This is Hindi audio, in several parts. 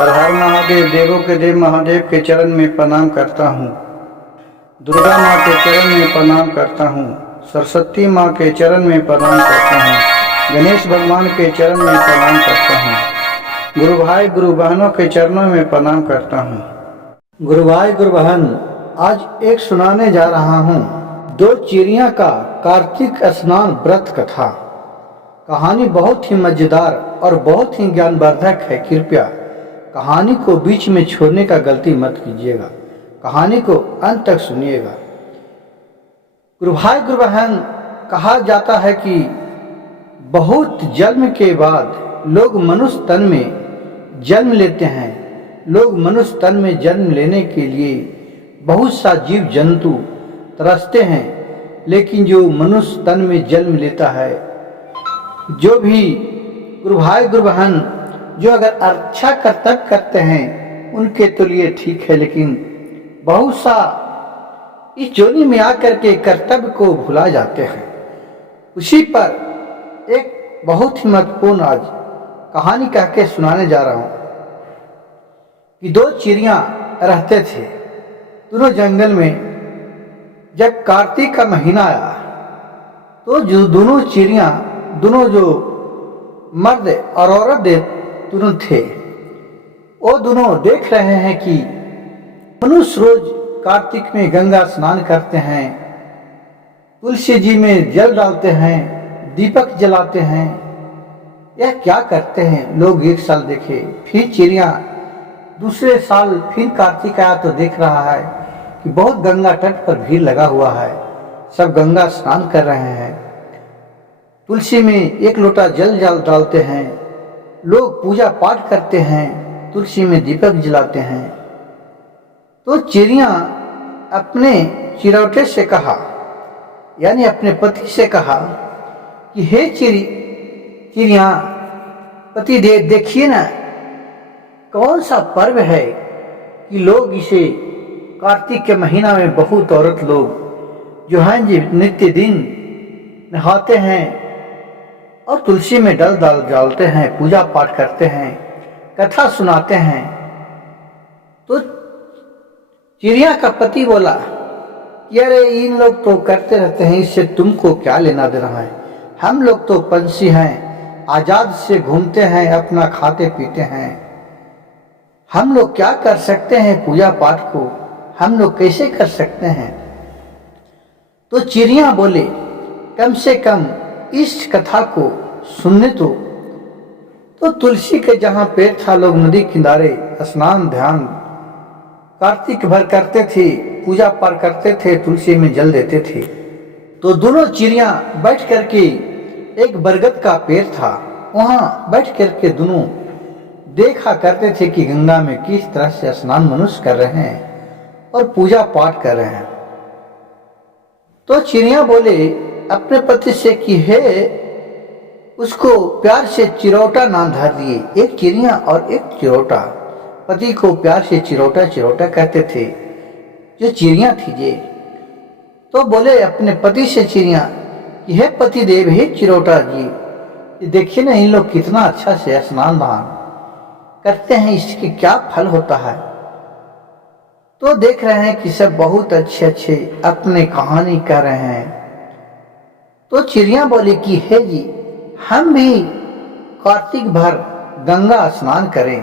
हर हर महादेव, देवों के देव महादेव के चरण में प्रणाम करता हूँ। दुर्गा माँ के चरण में प्रणाम करता हूँ। सरस्वती माँ के चरण में प्रणाम करता हूँ। गणेश भगवान के चरण में प्रणाम करता हूँ। गुरु भाई गुरु बहनों के चरणों में प्रणाम करता हूँ। गुरु भाई गुरु बहन, आज एक सुनाने जा रहा हूँ दो चिड़िया का कार्तिक स्नान व्रत कथा। कहानी बहुत ही मजेदार और बहुत ही ज्ञानवर्धक है। कृपया कहानी को बीच में छोड़ने का गलती मत कीजिएगा। कहानी को अंत तक सुनिएगा। गुरु भाई गुरु बहन, कहा जाता है कि बहुत जन्म के बाद लोग मनुष्य तन में जन्म लेते हैं। लोग मनुष्य तन में जन्म लेने के लिए बहुत सा जीव जंतु तरसते हैं, लेकिन जो मनुष्य तन में जन्म लेता है, जो भी गुरु भाई गुरु बहन जो अगर अच्छा कर्तव्य करते हैं उनके तो लिए ठीक है, लेकिन बहुत सा इस जोनी में आकर के कर्तव्य को भुला जाते हैं। उसी पर एक बहुत ही महत्वपूर्ण आज कहानी कह के सुनाने जा रहा हूँ कि दो चिड़िया रहते थे दोनों जंगल में। जब कार्तिक का महीना आया तो जो दोनों चिड़िया, दोनों जो मर्द और औरत दोनों थे, वो दोनों देख रहे हैं कि मनुष्य रोज कार्तिक में गंगा स्नान करते हैं, तुलसी जी में जल डालते हैं, दीपक जलाते हैं। यह क्या करते हैं? लोग एक साल देखे, फिर चिड़िया दूसरे साल फिर कार्तिक आया तो देख रहा है कि बहुत गंगा तट पर भीड़ लगा हुआ है, सब गंगा स्नान कर रहे हैं, तुलसी में एक लोटा जल डालते हैं, लोग पूजा पाठ करते हैं, तुलसी में दीपक जलाते हैं। तो चिड़िया अपने चिरौटे से कहा, यानी अपने पति से कहा कि हे चिड़िया पति देखिए ना, कौन सा पर्व है कि लोग इसे कार्तिक के महीना में बहुत औरत लोग जो हैं जी नित्य दिन नहाते हैं और तुलसी में जल डालते हैं, पूजा पाठ करते हैं, कथा सुनाते हैं। तो चिड़िया का पति बोला कि अरे इन लोग तो करते रहते हैं, इससे तुमको क्या लेना देना है? हम लोग तो पंछी हैं, आजाद से घूमते हैं, अपना खाते पीते हैं। हम लोग क्या कर सकते हैं? पूजा पाठ को हम लोग कैसे कर सकते हैं? तो चिड़िया बोले कम से कम इस कथा को सुनने तो तुलसी के जहाँ पेड़ था, लोग नदी किनारे स्नान ध्यान कार्तिक भर करते थे, पूजा पाठ करते थे, तुलसी में जल देते थे। तो दोनों चिड़िया बैठ करके, एक बरगद का पेड़ था, वहां बैठ करके दोनों देखा करते थे कि गंगा में किस तरह से स्नान मनुष्य कर रहे हैं और पूजा पाठ कर रहे हैं। तो चिड़िया बोले अपने पति से कि हे, उसको प्यार से चिरौटा नाम धर दिए, एक चिड़िया और एक चिरौटा। पति को प्यार से चिरौटा चिरौटा कहते थे, जो चिड़िया थी ये। तो बोले अपने पति से चिड़िया कि हे पति देव, हे चिरौटा जी, देखिए ना इन लोग कितना अच्छा से स्नान दान करते हैं, इसके क्या फल होता है? तो देख रहे हैं कि सब बहुत अच्छे अच्छे अपने कहानी कह रहे हैं। तो चिड़िया बोली कि हे जी, हम भी कार्तिक भर गंगा स्नान करें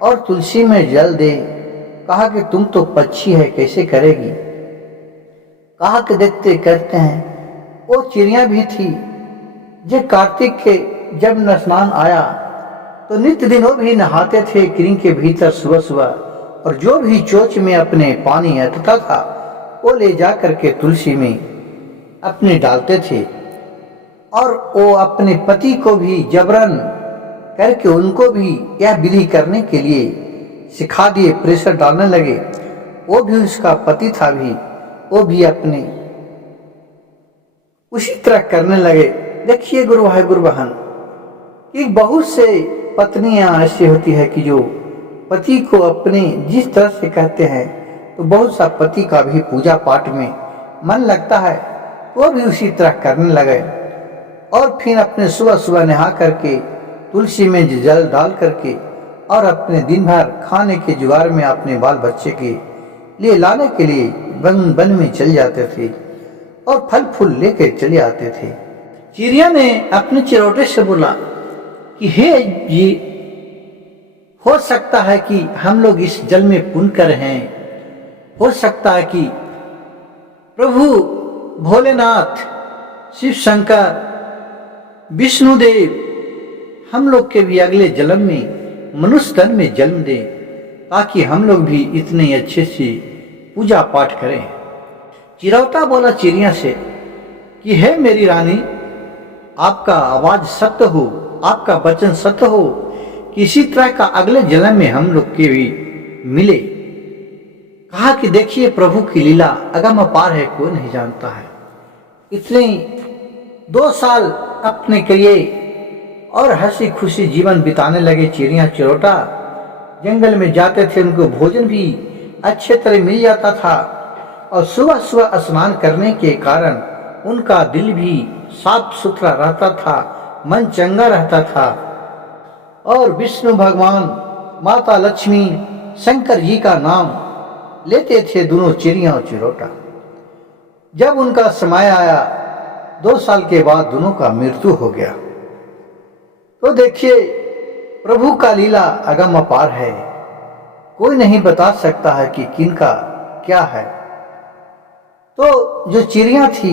और तुलसी में जल दें। कहा कि तुम तो पक्षी है, कैसे करेगी? कहा कि देखते करते हैं। वो चिड़िया भी थी जो कार्तिक के जब न स्नान आया तो नित्य दिन वो भी नहाते थे किरण के भीतर सुबह सुबह, और जो भी चोच में अपने पानी अटता था वो ले जा करके तुलसी में अपने डालते थे। और वो अपने पति को भी जबरन करके उनको भी यह विधि करने के लिए सिखा दिए, प्रेशर डालने लगे। वो भी उसका पति था भी, वो भी अपने उसी तरह करने लगे। देखिए गुरु भाई गुरु बहन, कि बहुत से पत्नियां ऐसी होती है कि जो पति को अपने जिस तरह से कहते हैं, तो बहुत सा पति का भी पूजा पाठ में मन लगता है, वो भी उसी तरह करने लगे। और फिर अपने सुबह सुबह नहा करके तुलसी में जल डाल करके और अपने दिन भर खाने के जुगाड़ में अपने बाल बच्चे के लिए लाने के लिए वन वन में चल जाते थे और फल फूल लेकर चले आते थे। चिड़िया ने अपने चिरौटे से बोला कि हे जी, हो सकता है कि हम लोग इस जल में पुण्य कर हैं, हो सकता है कि प्रभु भोलेनाथ, शिव शंकर, विष्णुदेव हम लोग के भी अगले जन्म में मनुष्य तन में जन्म दे, ताकि हम लोग भी इतने अच्छे से पूजा पाठ करें। चिरौटा बोला चिड़िया से कि हे मेरी रानी, आपका आवाज सत्य हो, आपका वचन सत्य हो, किसी तरह का अगले जन्म में हम लोग के भी मिले। कहा कि देखिए प्रभु की लीला अगम अपार है, कोई नहीं जानता है। इतने 2 साल अपने किए और हंसी खुशी जीवन बिताने लगे। चिड़िया चिरौटा जंगल में जाते थे, उनको भोजन भी अच्छे तरह मिल जाता था और सुबह सुबह स्नान करने के कारण उनका दिल भी साफ सुथरा रहता था, मन चंगा रहता था। और विष्णु भगवान, माता लक्ष्मी, शंकर जी का नाम लेते थे दोनों चिड़िया और चिरौटा। जब उनका समय आया, 2 साल के बाद दोनों का मृत्यु हो गया। तो देखिए प्रभु का लीला अगम अपार है, कोई नहीं बता सकता है कि किनका क्या है। तो जो चिड़िया थी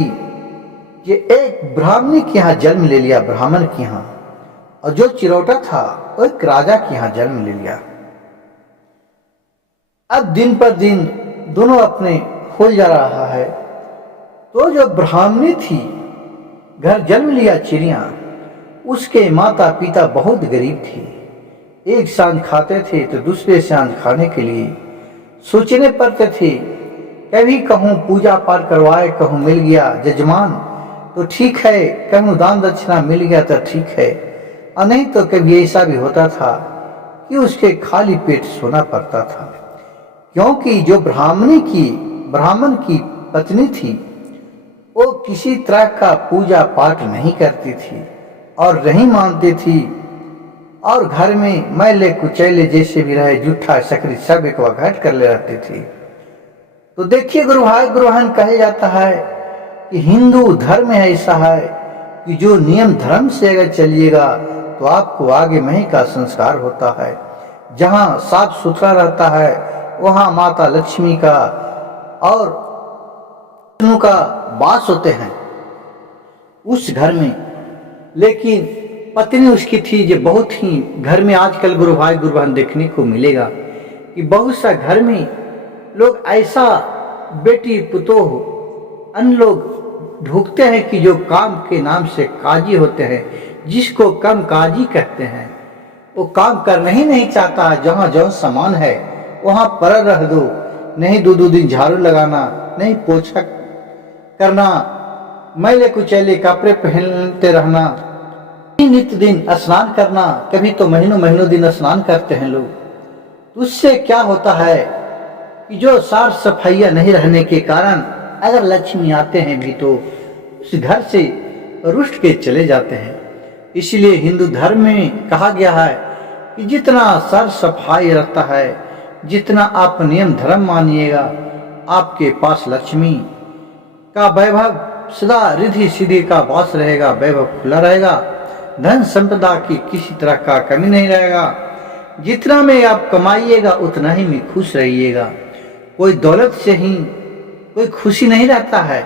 ये एक ब्राह्मणी के यहाँ जन्म ले लिया, ब्राह्मण के यहाँ, और जो चिरौटा था वो एक राजा के यहाँ जन्म ले लिया। अब दिन पर दिन दोनों अपने हो जा रहा है। तो जो ब्राह्मणी थी, घर जन्म लिया चिड़िया, उसके माता पिता बहुत गरीब थे। एक सांझ खाते थे तो दूसरे सांझ खाने के लिए सोचने पड़ते थे। कभी कहूँ पूजा पाठ करवाए, कहूँ मिल गया जजमान तो ठीक है, कहूँ दान दक्षिणा मिल गया तो ठीक है, और नहीं तो कभी ऐसा भी होता था कि उसके खाली पेट सोना पड़ता था। क्योंकि जो ब्राह्मण की पत्नी थी वो किसी तरह का पूजा पाठ नहीं करती थी और नहीं मानती थी, और घर में मैले कुचैले जैसे भी रहे, जूठा सकरी सब एक घट कर ले रहती थी। तो देखिए गुरुहान कहे जाता है कि हिंदू धर्म ऐसा है कि जो नियम धर्म से अगर चलिएगा तो आपको आगे मही का संस्कार होता है। जहाँ साफ सुथरा रहता है वहाँ माता लक्ष्मी का और विष्णु का वास होते हैं उस घर में। लेकिन पत्नी उसकी थी जो बहुत ही, घर में आजकल गुरुभान देखने को मिलेगा कि बहुत सा घर में लोग ऐसा बेटी पुतोह अन्य लोग ढूंढते हैं कि जो काम के नाम से काजी होते हैं, जिसको कम काजी कहते हैं, वो काम करना ही नहीं चाहता। जहाँ जो सामान है वहाँ पर रह दो, नहीं 2 दिन झाड़ू लगाना, नहीं पोछा करना, मैले कुचैले कपड़े पहनते रहना, नित्य दिन स्नान करना, कभी तो महीनों दिन स्नान करते हैं लोग। उससे क्या होता है कि जो साफ सफाइयाँ नहीं रहने के कारण अगर लक्ष्मी आते हैं भी तो उस घर से रुष्ट के चले जाते हैं। इसलिए हिंदू धर्म में कहा गया है कि जितना साफ सफाई रहता है, जितना आप नियम धर्म मानिएगा, आपके पास लक्ष्मी का वैभव सदा रिद्धि सिद्धि का वास रहेगा, वैभव खुला रहेगा, धन संपदा की किसी तरह का कमी नहीं रहेगा। जितना में आप कमाइएगा उतना ही में खुश रहिएगा। कोई दौलत से ही कोई खुशी नहीं रहता है,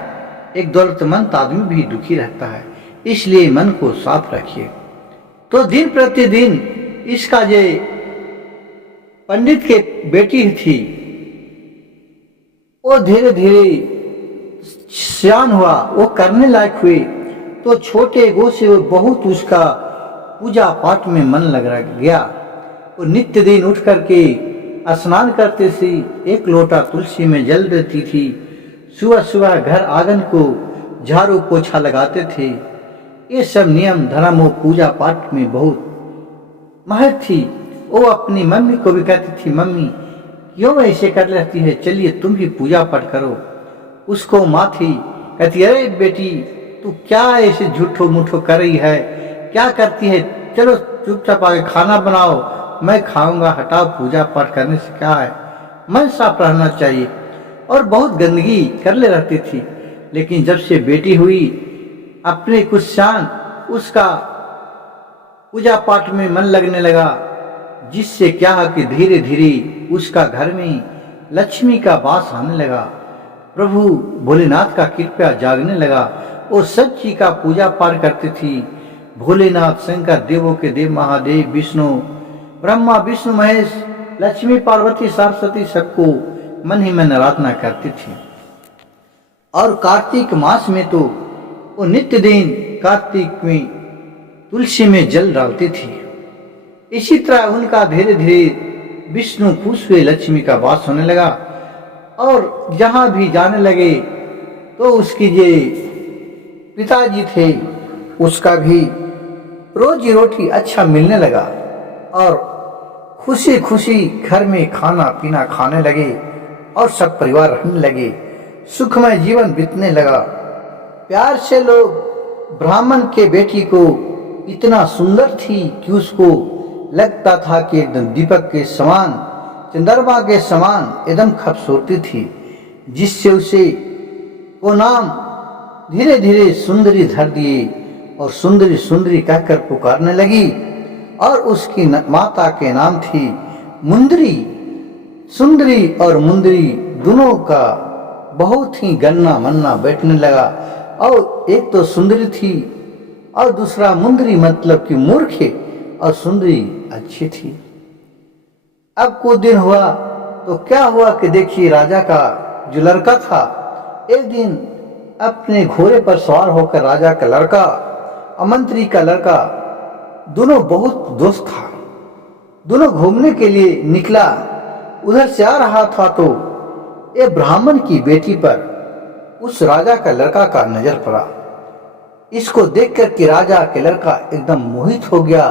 एक दौलतमंद आदमी भी दुखी रहता है। इसलिए मन को साफ रखिए। तो दिन प्रतिदिन इसका जो पंडित के बेटी थी वो धीरे धीरे सियान हुआ, वो करने लायक हुई। तो छोटे गो से वो बहुत उसका पूजा पाठ में मन लग गया। वो नित्य दिन उठ करके स्नान करते थी, 1 लोटा तुलसी में जल देती थी, सुबह सुबह घर आंगन को झाड़ू पोछा लगाते थे। ये सब नियम धर्म और पूजा पाठ में बहुत महत्व थी। वो अपनी मम्मी को भी कहती थी, मम्मी क्यों ऐसे कर रहती है, चलिए तुम भी पूजा पाठ करो। उसको माँ थी, कहती अरे बेटी तू क्या ऐसे झूठो मूठो कर रही है, क्या करती है, चलो चुपचाप आके खाना बनाओ, मैं खाऊंगा, हटाओ, पूजा पाठ करने से क्या है, मन साफ रहना चाहिए। और बहुत गंदगी कर ले रहती थी। लेकिन जब से बेटी हुई, अपने कुछ शान उसका पूजा पाठ में मन लगने लगा, जिससे क्या है कि धीरे धीरे उसका घर में लक्ष्मी का वास आने लगा। प्रभु भोलेनाथ का कृपया जागने लगा। वो सच्ची का पूजा पाठ करती थी। भोलेनाथ, शंकर, देवों के देव महादेव, विष्णु, ब्रह्मा, विष्णु महेश, लक्ष्मी, पार्वती, सरस्वती सबको मन ही मन आराधना करती थी। और कार्तिक मास में तो वो नित्य दिन कार्तिक में तुलसी में जल डालती थी। इसी तरह उनका धीरे धीरे विष्णु खुश हुए, लक्ष्मी का वास होने लगा। और जहां भी जाने लगे तो उसकी जो पिताजी थे उसका भी रोजी रोटी अच्छा मिलने लगा। और खुशी खुशी घर में खाना पीना खाने लगे और सब परिवार रहने लगे। सुखमय जीवन बीतने लगा। प्यार से लोग ब्राह्मण के बेटी को इतना सुंदर थी कि उसको लगता था कि एकदम दीपक के समान, चंद्रमा के समान एकदम खूबसूरती थी, जिससे उसे वो नाम धीरे धीरे सुंदरी धर दिए और सुंदरी सुंदरी कहकर पुकारने लगी। और उसकी माता के नाम थी मुंदरी। सुंदरी और मुंदरी दोनों का बहुत ही गन्ना मन्ना बैठने लगा। और एक तो सुंदरी थी और दूसरा मुंदरी, मतलब कि मूर्ख, और सुंदरी अच्छी थी। अब कुछ दिन हुआ तो क्या हुआ कि देखिए, राजा का जो लड़का था एक दिन अपने घोड़े पर सवार होकर, राजा का लड़का और मंत्री का लड़का दोनों बहुत दोस्त था, दोनों घूमने के लिए निकला। उधर से आ रहा था तो ये ब्राह्मण की बेटी पर उस राजा का लड़का का नजर पड़ा। इसको देख कर के राजा के लड़का एकदम मोहित हो गया।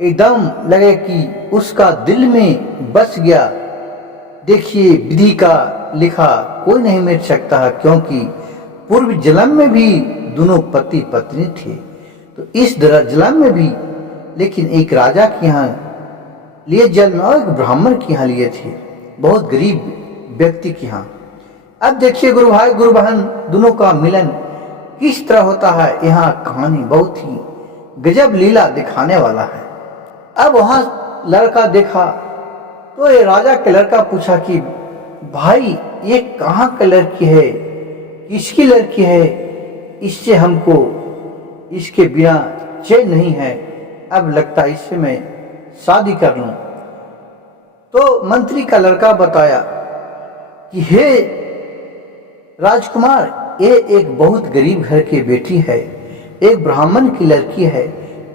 एकदम लगे कि उसका दिल में बस गया। देखिए, विधि का लिखा कोई नहीं मिट सकता है, क्योंकि पूर्व जन्म में भी दोनों पति पत्नी थे, तो इस जन्म में भी, लेकिन एक राजा के यहाँ लिए जन्म और एक ब्राह्मण के यहाँ लिए थे, बहुत गरीब व्यक्ति के यहाँ। अब देखिए गुरु भाई गुरु बहन दोनों का मिलन किस तरह होता है, यहाँ कहानी बहुत ही गजब लीला दिखाने वाला है। अब वहां लड़का देखा तो ये राजा के लड़का पूछा कि भाई ये कहाँ का लड़की है, किसकी लड़की है, इससे हमको इसके बिना चैन नहीं है, अब लगता है इससे मैं शादी कर लूं। तो मंत्री का लड़का बताया कि हे राजकुमार, ये एक बहुत गरीब घर की बेटी है, एक ब्राह्मण की लड़की है,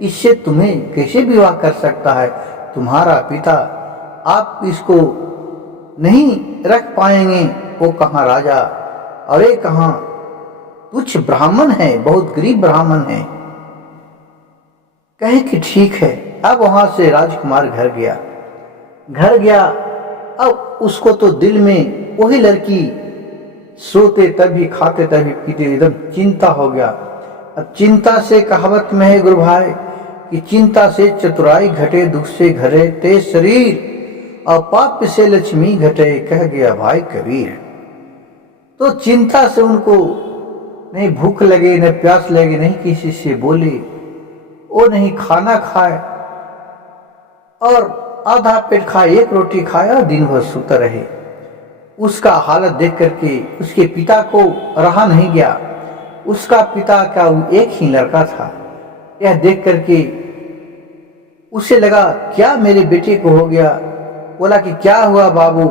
इससे तुम्हें कैसे विवाह कर सकता है तुम्हारा पिता, आप इसको नहीं रख पाएंगे। वो कहाँ राजा और ये कहाँ तुच्छ ब्राह्मण है, बहुत गरीब ब्राह्मण है। कहे कि ठीक है। अब वहां से राजकुमार घर गया। अब उसको तो दिल में वही लड़की, सोते तभी खाते तभी पीते, एकदम चिंता हो गया। अब चिंता से कहावत में है गुरु भाई कि चिंता से चतुराई घटे, दुख से घरे ते शरीर, और पाप से लक्ष्मी घटे, कह गया भाई कबीर। तो चिंता से उनको नहीं भूख लगे, न प्यास लगे, नहीं किसी से बोले, वो नहीं खाना खाए और आधा पेट खाए, एक रोटी खाए और दिन भर सोता रहे। उसका हालत देख करके उसके पिता को रहा नहीं गया। उसका पिता का एक ही लड़का था। यह देख करके उसे लगा क्या मेरे बेटे को हो गया। बोला कि क्या हुआ बाबू।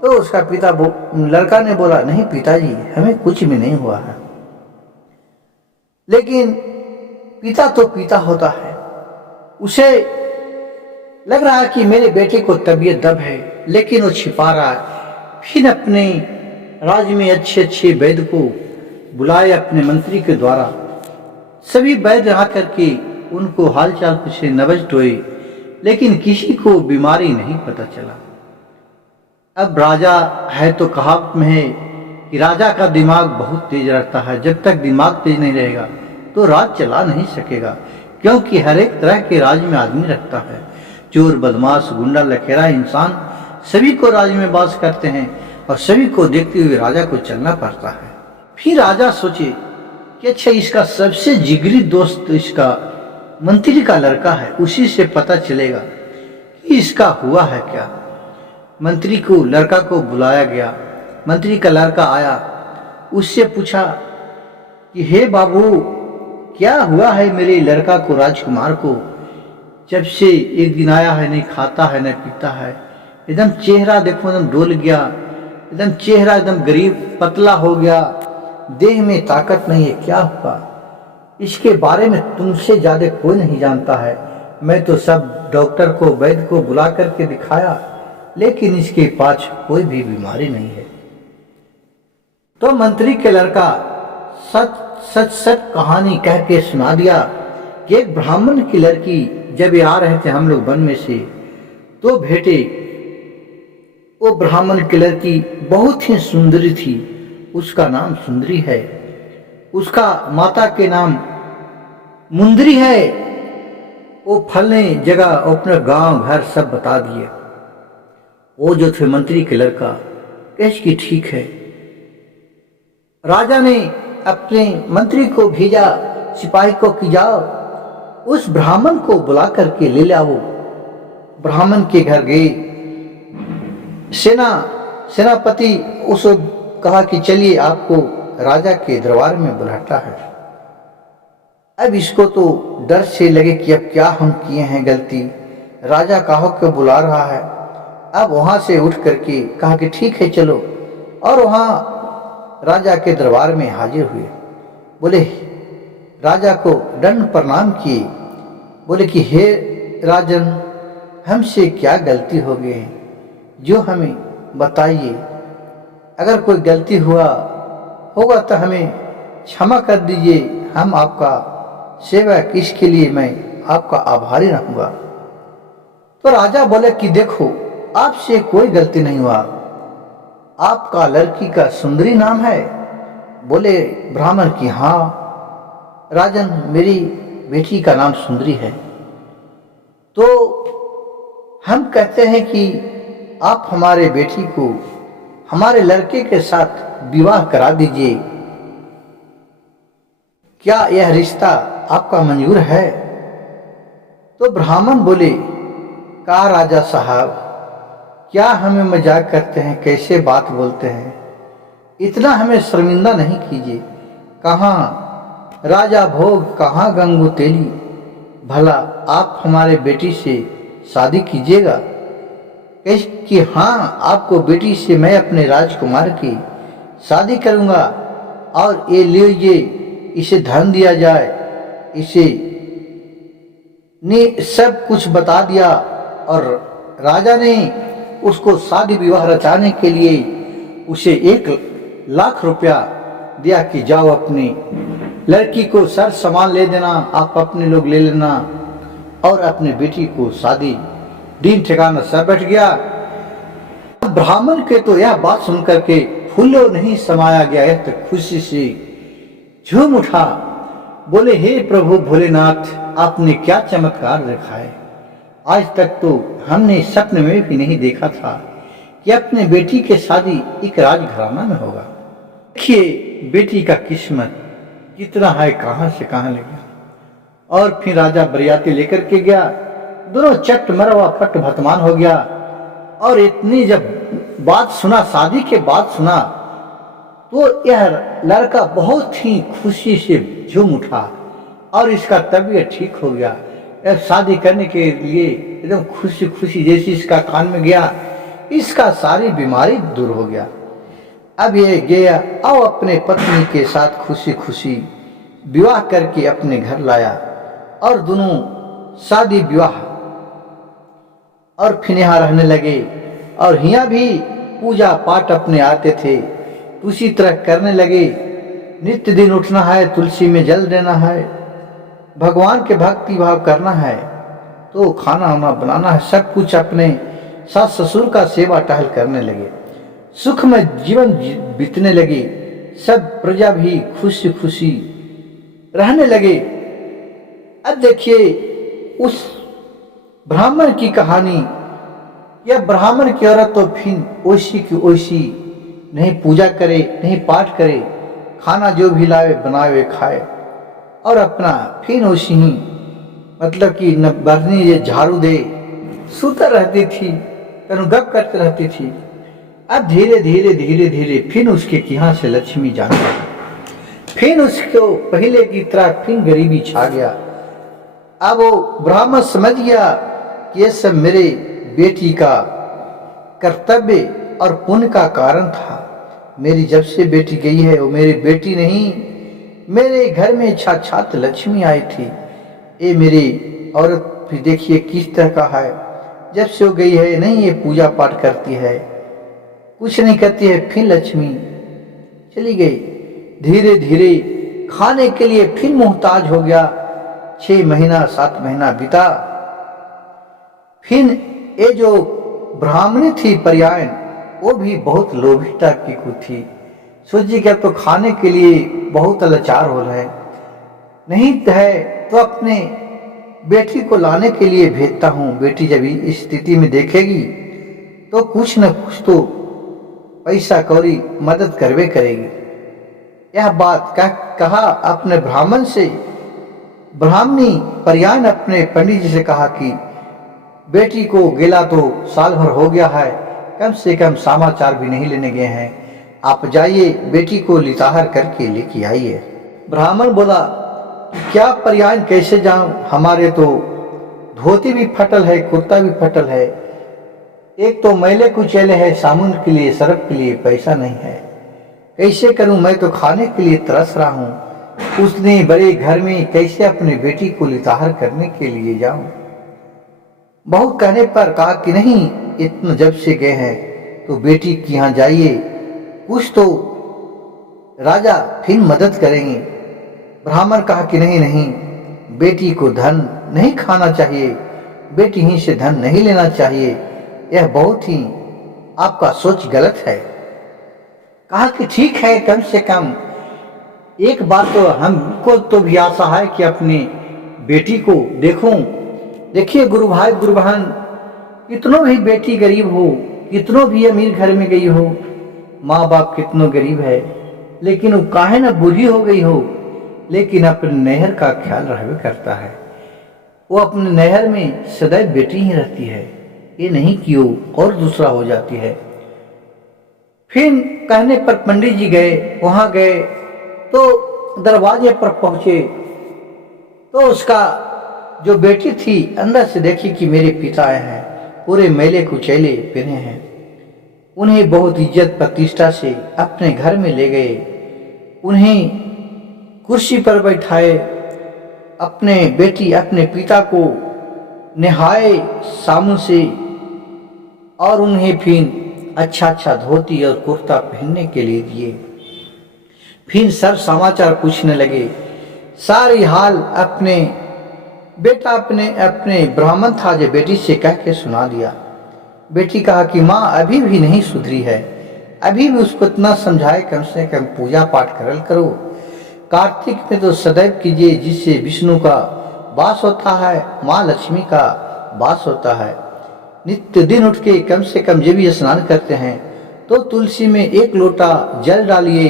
तो उसका पिता लड़का ने बोला नहीं पिताजी, हमें कुछ भी नहीं हुआ है। लेकिन पिता तो पिता होता है, उसे लग रहा है कि मेरे बेटे को तबीयत दब है, लेकिन वो छिपा रहा है। फिर अपने राज्य में अच्छे अच्छे वैद्य को बुलाए अपने मंत्री के द्वारा। सभी वैद्य आकर के उनको हालचाल पूछे, नबज टोए, लेकिन किसी को बीमारी नहीं पता चला। अब राजा है तो कहावत में है कि राजा का दिमाग बहुत तेज रहता है, जब तक दिमाग तेज नहीं रहेगा तो राज चला नहीं सकेगा, क्योंकि हर एक तरह के राज में आदमी रखता है। चोर, बदमाश, गुंडा, लखेरा इंसान सभी को राज्य में वास करते हैं और सभी को देखते हुए राजा को चलना पड़ता है। फिर राजा सोचे कि अच्छा, इसका सबसे जिगरी दोस्त इसका मंत्री का लड़का है, उसी से पता चलेगा कि इसका हुआ है क्या। मंत्री को लड़का को बुलाया गया। मंत्री का लड़का आया, उससे पूछा कि हे बाबू, क्या हुआ है मेरे लड़का को, राजकुमार को? जब से एक दिन आया है, नहीं खाता है, नहीं पीता है, एकदम चेहरा देखो एकदम डोल गया, एकदम चेहरा एकदम गरीब पतला हो गया, देह में ताकत नहीं है, क्या हुआ? इसके बारे में तुमसे ज्यादा कोई नहीं जानता है। मैं तो सब डॉक्टर को, वैद्य को बुला करके दिखाया, लेकिन इसके पास कोई भी बीमारी नहीं है। तो मंत्री के लड़का सच सच सच कहानी कह के सुना दिया कि एक ब्राह्मण की लड़की जब ये आ रहे थे हम लोग वन में से, तो भेटे वो ब्राह्मण की लड़की बहुत ही सुंदरी थी। उसका नाम सुंदरी है, उसका माता के नाम मुंदरी है। वो फलने जगह अपने गांव घर सब बता दिए। वो जो थे मंत्री के लड़का कह कि ठीक है। राजा ने अपने मंत्री को भेजा, सिपाही को कि जाओ उस ब्राह्मण को बुला करके ले लाओ। ब्राह्मण के घर गए। सेनापति उसे कहा कि चलिए, आपको राजा के दरबार में बुलाता है। अब इसको तो डर से लगे कि अब क्या हम किए हैं गलती, राजा कहो के बुला रहा है। अब वहां से उठ करके कहा कि ठीक है चलो, और वहां राजा के दरबार में हाजिर हुए। बोले, राजा को दंड प्रणाम किए। बोले कि हे राजन, हमसे क्या गलती हो गई है, जो हमें बताइए। अगर कोई गलती होगा तो हमें क्षमा कर दीजिए। हम आपका सेवक, इसके लिए मैं आपका आभारी रहूंगा। तो राजा बोले कि देखो, आपसे कोई गलती नहीं हुआ। आपका लड़की का सुंदरी नाम है? बोले ब्राह्मण की हाँ राजन, मेरी बेटी का नाम सुंदरी है। तो हम कहते हैं कि आप हमारे बेटी को हमारे लड़के के साथ विवाह करा दीजिए। क्या यह रिश्ता आपका मंजूर है? तो ब्राह्मण बोले, कहा राजा साहब, क्या हमें मजाक करते हैं, कैसे बात बोलते हैं, इतना हमें शर्मिंदा नहीं कीजिए। कहाँ राजा भोग, कहाँ गंगू तेली, भला आप हमारे बेटी से शादी कीजिएगा? कि हाँ, आपको बेटी से मैं अपने राजकुमार की शादी करूंगा, और ये लीजिए, इसे धन दिया जाए। इसे ने सब कुछ बता दिया, और राजा ने उसको शादी विवाह रचाने के लिए उसे 1 लाख रुपया दिया कि जाओ अपनी लड़की को सर सामान ले देना, आप अपने लोग ले लेना, और अपने बेटी को शादी दिन ठिकाना सब बैठ गया। ब्राह्मण के तो यह बात सुनकर के फूलों नहीं समाया गया, तो खुशी से झूम उठा। बोले, हे प्रभु भोलेनाथ, आपने क्या चमत्कार दिखाए। आज तक तो हमने सपने में भी नहीं देखा था कि अपने बेटी के शादी एक राजघराना में होगा। देखिए बेटी का किस्मत कितना है, कहां से कहां ले गया। और फिर राजा बरियाती लेकर के गया। दोनों चट मरवा पट भतमान हो गया। और इतनी जब बात सुना, शादी के बाद सुना, तो यह लड़का बहुत ही खुशी से झूम उठा और इसका तबीयत ठीक हो गया। अब शादी करने के लिए एकदम खुशी खुशी जैसी इसका कान में गया, इसका सारी बीमारी दूर हो गया। अब ये गया और अपने पत्नी के साथ खुशी खुशी विवाह करके अपने घर लाया, और दोनों शादी विवाह और फिर यहाँ रहने लगे। और यहाँ भी पूजा पाठ अपने आते थे, उसी तरह करने लगे। नित्य दिन उठना है, तुलसी में जल देना है, भगवान के भक्ति भाव करना है, तो खाना वाना बनाना है, सब कुछ अपने सास ससुर का सेवा टहल करने लगे। सुख में जीवन बीतने लगे। सब प्रजा भी खुशी खुशी रहने लगे। अब देखिए, उस ब्राह्मण की कहानी। यह ब्राह्मण की औरत तो फिर ओशी की ओशी, नहीं पूजा करे नहीं पाठ करे, खाना जो भी लावे बनावे खाए और अपना फिर ओशी ही मतलब कि न बरनी ये झाड़ू दे सुतर रहती थी, तनु गप करते रहती थी। अब धीरे धीरे धीरे धीरे फिर उसके यहाँ से लक्ष्मी जाने लगी। फिर उसको पहले की तरह फिर गरीबी छा गया। अब वो ब्राह्मण समझ गया कि ये सब मेरे बेटी का कर्तव्य और पुण्य का कारण था। मेरी जब से बेटी गई है वो मेरी बेटी नहीं, मेरे घर में साक्षात लक्ष्मी आई थी। ये मेरी औरत भी देखिए किस तरह का है, जब से वो गई है नहीं ये पूजा पाठ करती है, कुछ नहीं करती है। फिर लक्ष्मी चली गई। धीरे धीरे खाने के लिए फिर मोहताज हो गया। 6 महीना 7 महीना बीता। फिर ये जो ब्राह्मणी थी पर्यायन, वो भी बहुत लोभी टाइप की कुछ थी। सोची कि अब तो खाने के लिए बहुत लाचार हो रहे, नहीं है तो अपने बेटी को लाने के लिए भेजता हूँ। बेटी जब इस स्थिति में देखेगी तो कुछ न कुछ तो पैसा कौड़ी मदद करवे करेगी। यह बात कहा अपने ब्राह्मण से। ब्राह्मणी पर्यायन अपने पंडित जी से कहा कि बेटी को गेला तो साल भर हो गया है, कम से कम समाचार भी नहीं लेने गए हैं, आप जाइए बेटी को लिताहर करके लेके आइए। ब्राह्मण बोला क्या पर्यायन कैसे जाऊं, हमारे तो धोती भी फटल है कुर्ता भी फटल है, एक तो मैले कुचैले है, साबुन के लिए सरफ के लिए पैसा नहीं है, कैसे करूं, मैं तो खाने के लिए तरस रहा हूं। उसने बड़े घर में कैसे अपनी बेटी को लिताहर करने के लिए जाऊं। बहुत कहने पर कहा कि नहीं, इतना जब से गए हैं तो बेटी के यहाँ जाइए, कुछ तो राजा फिर मदद करेंगे। ब्राह्मण कहा कि नहीं नहीं, बेटी को धन नहीं खाना चाहिए, बेटी ही से धन नहीं लेना चाहिए, यह बहुत ही आपका सोच गलत है। कहा कि ठीक है, कम से कम एक बात तो हमको तो भी आशा है कि अपनी बेटी को देखूं। देखिए गुरु भाई गुरु बहन, कितनों भी बेटी गरीब हो, कितनों भी अमीर घर में गई हो, माँ बाप कितनों गरीब है, लेकिन वो काहे ना बूढ़ी हो गई हो, लेकिन अपने नहर का ख्याल रहवे करता है। वो अपने नहर में सदैव बेटी ही रहती है, ये नहीं कि वो और दूसरा हो जाती है। फिर कहने पर पंडित जी गए, वहां गए तो दरवाजे पर पहुंचे तो उसका जो बेटी थी अंदर से देखी कि मेरे पिता आए हैं, पूरे मैले कुचैले पहने हैं। उन्हें बहुत इज्जत प्रतिष्ठा से अपने घर में ले गए, उन्हें कुर्सी पर बैठाए, अपने बेटी अपने पिता को नहाए साबुन से और उन्हें फिर अच्छा अच्छा धोती और कुर्ता पहनने के लिए दिए। फिर सब समाचार पूछने लगे, सारी हाल अपने बेटा अपने ब्राह्मण था जो बेटी से कह के सुना दिया। बेटी कहा कि माँ अभी भी नहीं सुधरी है, अभी भी उसको इतना समझाए कम से कम पूजा पाठ करल करो, कार्तिक में तो सदैव कीजिए जिससे विष्णु का वास होता है, माँ लक्ष्मी का वास होता है। नित्य दिन उठ के कम से कम जब भी स्नान करते हैं तो तुलसी में 1 लोटा जल डालिए,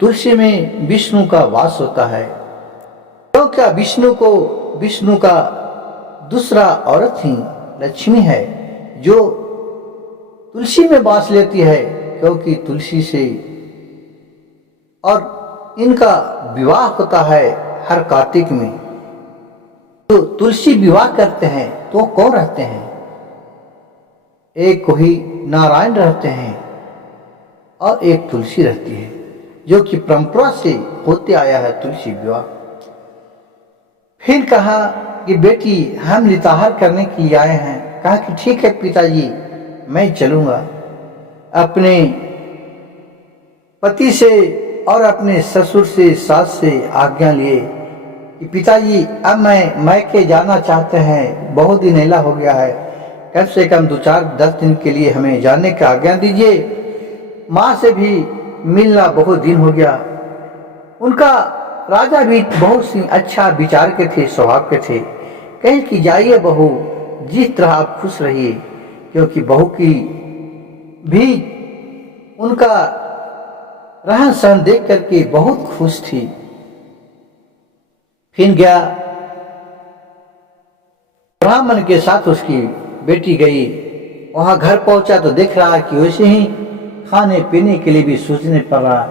तुलसी में विष्णु का वास होता है। तो क्या विष्णु का दूसरा औरत ही लक्ष्मी है जो तुलसी में वास लेती है, क्योंकि तुलसी से और इनका विवाह होता है हर कार्तिक में। तो तुलसी विवाह करते हैं तो कौन रहते हैं, एक कोई नारायण रहते हैं और एक तुलसी रहती है, जो कि परंपरा से होते आया है तुलसी विवाह। फिर कहा कि बेटी हम लिताहर करने के लिए आए हैं। कहा कि ठीक है पिताजी, मैं चलूंगा। अपने पति से और अपने ससुर से सास से आज्ञा लिए कि पिताजी अब मैं मैके जाना चाहते हैं, बहुत दिन नैला हो गया है, कम से कम 2-4-10 दिन के लिए हमें जाने का आज्ञा दीजिए। माँ से भी मिलना बहुत दिन हो गया। उनका राजा भी बहुत सी अच्छा विचार के थे, स्वभाव के थे। कहे कि जाइए बहू, जिस तरह आप खुश रहिए, क्योंकि बहू की भी उनका रहन सहन देख करके बहुत खुश थी। फिर गया, ब्राह्मण के साथ उसकी बेटी गई। वहां घर पहुंचा तो देख रहा कि वैसे ही खाने पीने के लिए भी सोचने पड़ रहा।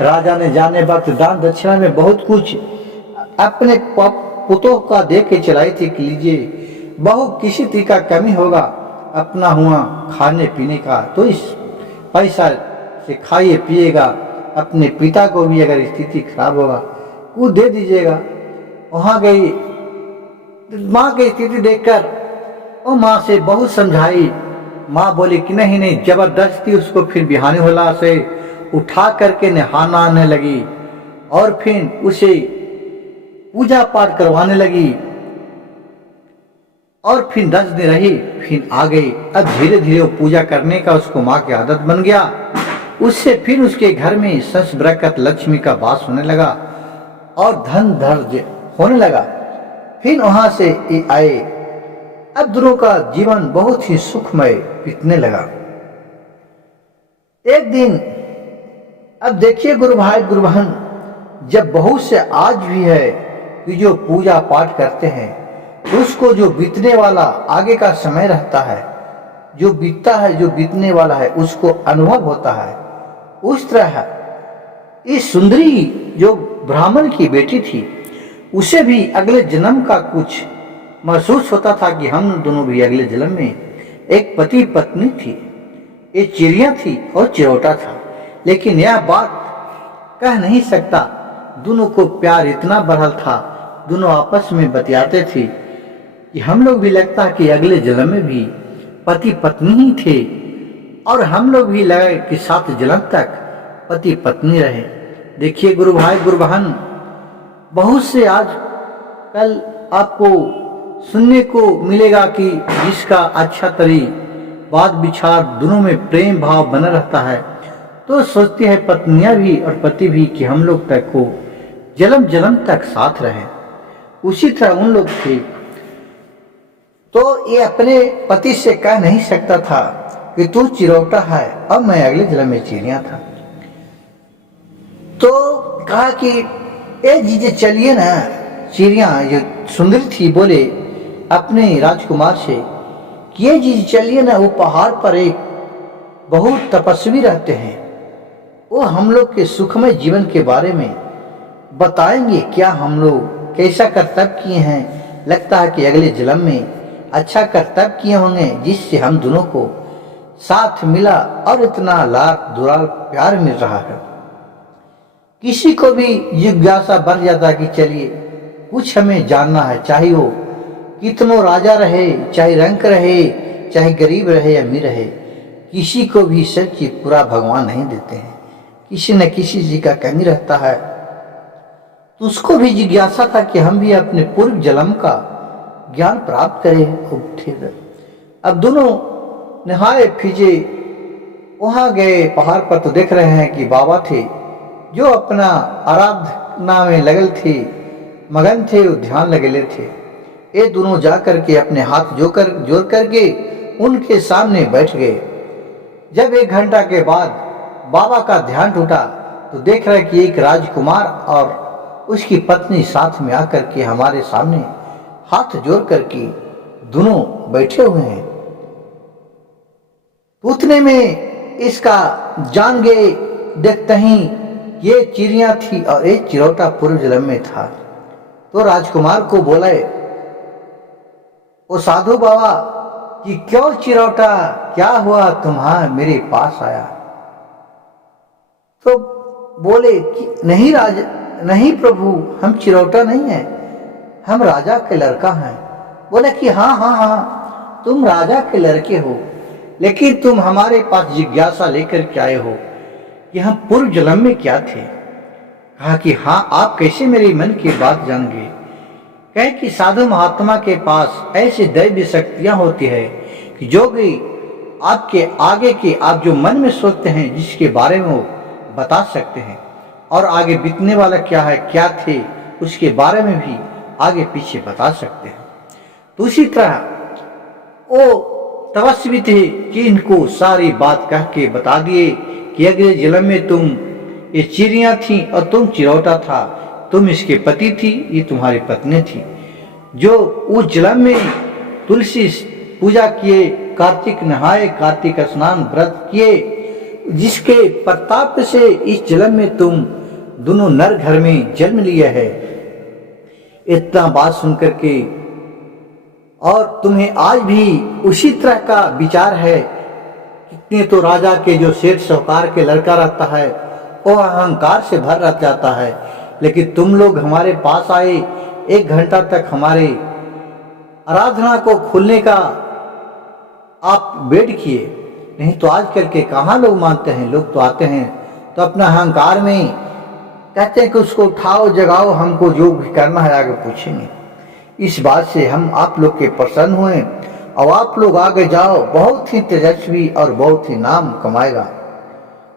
राजा ने जाने वक्त दान दक्षिणा में बहुत कुछ अपने पुतों का दे के चलाई थी कि लीजिए, बहू किसी चीज का कमी होगा अपना हुआ खाने पीने का तो इस पैसा से खाइए पिएगा, अपने पिता को भी अगर स्थिति खराब होगा वो दे दीजिएगा। वहां गई, माँ की स्थिति देखकर वो माँ से बहुत समझाई। माँ बोली कि नहीं नहीं, जबरदस्ती उसको फिर बिहानी होला से उठा करके नहाना आने लगी और फिर उसे पूजा पाठ करवाने लगी और फिर 10 दिन रही, फिर आ गई। अब धीरे धीरे वो पूजा करने का उसको माँ की आदत बन गया। उससे फिर उसके घर में सस बरकत लक्ष्मी का वास होने लगा और धन धर्ज होने लगा। फिर वहां से ये आए। अब दोनों का जीवन बहुत ही सुखमय बीतने लगा। एक दिन, अब देखिए गुरु भाई गुरु बहन, जब बहुत से आज भी है कि जो पूजा पाठ करते हैं उसको जो बीतने वाला आगे का समय रहता है, जो बीतता है, जो बीतने वाला है उसको अनुभव होता है। उस तरह इस सुंदरी जो ब्राह्मण की बेटी थी उसे भी अगले जन्म का कुछ महसूस होता था कि हम दोनों भी अगले जन्म में एक पति पत्नी थी, एक चिड़िया थी और चिरौटा था। लेकिन यह बात कह नहीं सकता, दोनों को प्यार इतना बढ़ल था, दोनों आपस में बतियाते थे कि हम लोग भी लगता कि अगले जन्म में भी पति पत्नी ही थे और हम लोग भी लगे कि 7 जन्म तक पति पत्नी रहे। देखिए गुरु भाई गुरु बहन, बहुत से आज कल आपको सुनने को मिलेगा कि जिसका अच्छा तरी बात विचार दोनों में प्रेम भाव बना रहता है तो सोचती है पत्नियां भी और पति भी कि हम लोग तक को जन्म जन्म तक साथ रहे। उसी तरह उन लोग थे। तो ये अपने पति से कह नहीं सकता था कि तू चिरौटा है और मैं अगले जन्म में चिड़िया था। तो कहा कि ए जीजे चलिए ना। चिड़िया जो सुंदरी थी बोले अपने राजकुमार से कि ये जीजे चलिए ना, वो पहाड़ पर एक बहुत तपस्वी रहते हैं, वो हम लोग के सुखमय जीवन के बारे में बताएंगे, क्या हम लोग कैसा कर्तव्य किए हैं। लगता है कि अगले जन्म में अच्छा कर्तव्य किए होंगे जिससे हम दोनों को साथ मिला और इतना लाख दुलार प्यार मिल रहा है। किसी को भी जिज्ञासा बढ़ जाता है कि चलिए कुछ हमें जानना है, चाहे वो कितनों राजा रहे, चाहे रंक रहे, चाहे गरीब रहे या अमीर रहे, किसी को भी सब चीज पूरा भगवान नहीं देते हैं, किसी न किसी जी का कमी रहता है। तो उसको भी जिज्ञासा था कि हम भी अपने पूर्व जन्म का ज्ञान प्राप्त करें। अब दोनों नहाए फिजे वहां गए पहाड़ पर तो देख रहे हैं कि बाबा थे जो अपना आराधना में लगल थे, मगन थे, ध्यान लगले थे। ये दोनों जा करके अपने हाथ जोड़ करके उनके सामने बैठ गए। जब 1 घंटा के बाद बाबा का ध्यान टूटा तो देख रहे कि एक राजकुमार और उसकी पत्नी साथ में आकर के हमारे सामने हाथ जोड़ करके दोनों बैठे हुए हैं। उतने में इसका जान गए, देखते ही ये चिड़िया थी और एक चिरौटा पूर्व जन्म में था। तो राजकुमार को बोले ओ साधु बाबा कि क्यों चिरौटा, क्या हुआ तुम्हारा मेरे पास आया। तो बोले कि नहीं नहीं प्रभु, हम चिरौटा नहीं है, हम राजा के लड़का हैं। बोले कि हाँ हाँ हाँ, तुम राजा के लड़के हो, लेकिन तुम हमारे पास जिज्ञासा लेकर के आए हो कि हम पूर्व जन्म में क्या थे। कहा कि हाँ, आप कैसे मेरे मन की बात जान गए। कहे कि साधु महात्मा के पास ऐसी दैवी शक्तियां होती है कि जो भी आपके आगे के आप जो मन में सोचते हैं जिसके बारे में वो बता सकते हैं, और आगे बीतने वाला क्या है, क्या थे, उसके बारे में भी आगे पीछे बता सकते हैं। तो उसी तरह वो तपस्वी थे कि इनको सारी बात कह के बता दिए कि अगले जन्म में तुम ये चिड़िया थी और तुम चिरौटा था, तुम इसके पति थी, ये तुम्हारी पत्नी थी। जो उस जन्म में तुलसी पूजा किए, कार्तिक नहाए, कार्तिक स्नान व्रत किए, जिसके प्रताप से इस जन्म में तुम दोनों नर घर में जन्म लिया है। इतना बात सुनकर के और तुम्हें आज भी उसी तरह का विचार है। कितने तो राजा के जो सेठ साहूकार के लड़का रहता है वो अहंकार से भर रह जाता है, लेकिन तुम लोग हमारे पास आए, 1 घंटा तक हमारे आराधना को खोलने का आप वेट किए। नहीं तो आजकल के कहाँ लोग मानते हैं। लोग तो आते हैं तो अपना अहंकार में कहते हैं कि उसको उठाओ जगाओ, हमको जो भी करना है आगे पूछेंगे। इस बात से हम आप लोग के प्रसन्न हुए और आप लोग आगे जाओ, बहुत ही तेजस्वी और बहुत ही नाम कमाएगा।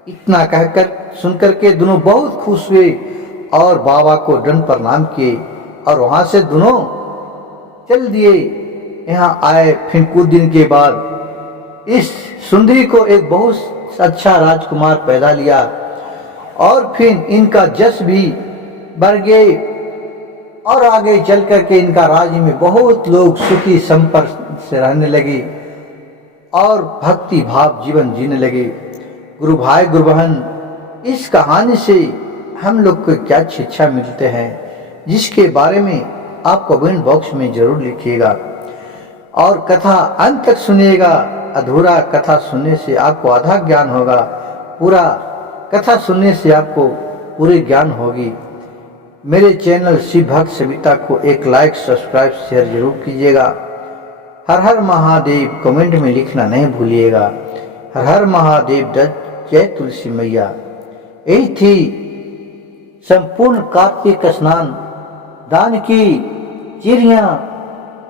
इतना कहकर सुनकर के दोनों बहुत खुश हुए और बाबा को दंड प्रणाम किए और वहां से दोनों चल दिए। यहाँ आए, फिर कुछ दिन के बाद इस सुंदरी को एक बहुत अच्छा राजकुमार पैदा लिया और फिर इनका जस भी बढ़ गए और आगे चल करके इनका राज्य में बहुत लोग सुखी संपन्न से रहने लगे और भक्ति भाव जीवन जीने लगे। गुरु भाई गुरु बहन, इस कहानी से हम लोग को क्या शिक्षा मिलते हैं, जिसके बारे में आप कमेंट बॉक्स में जरूर लिखिएगा और कथा अंत तक सुनिएगा। अधूरा कथा सुनने से आपको आधा ज्ञान होगा, पूरा कथा सुनने से आपको पूरी ज्ञान होगी। मेरे चैनल शिव भक्त सविता को एक लाइक सब्सक्राइब शेयर जरूर कीजिएगा। हर हर महादेव कमेंट में लिखना नहीं भूलिएगा। हर हर महादेव जय तुलसी मैया। यही थी संपूर्ण कार्तिक स्नान दान की चिड़िया